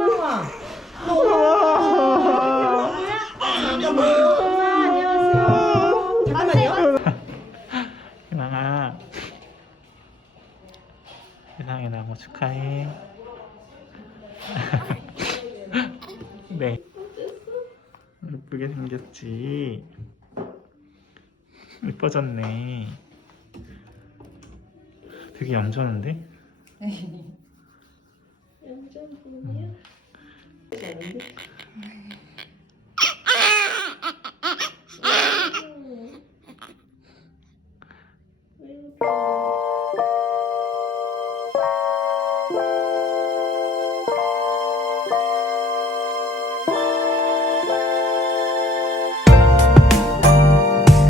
네. 이상해, 나무 축하해. 네. 예쁘게 생겼지. 예뻐졌네. 되게 얌전한데? Yapacağım bunu ya.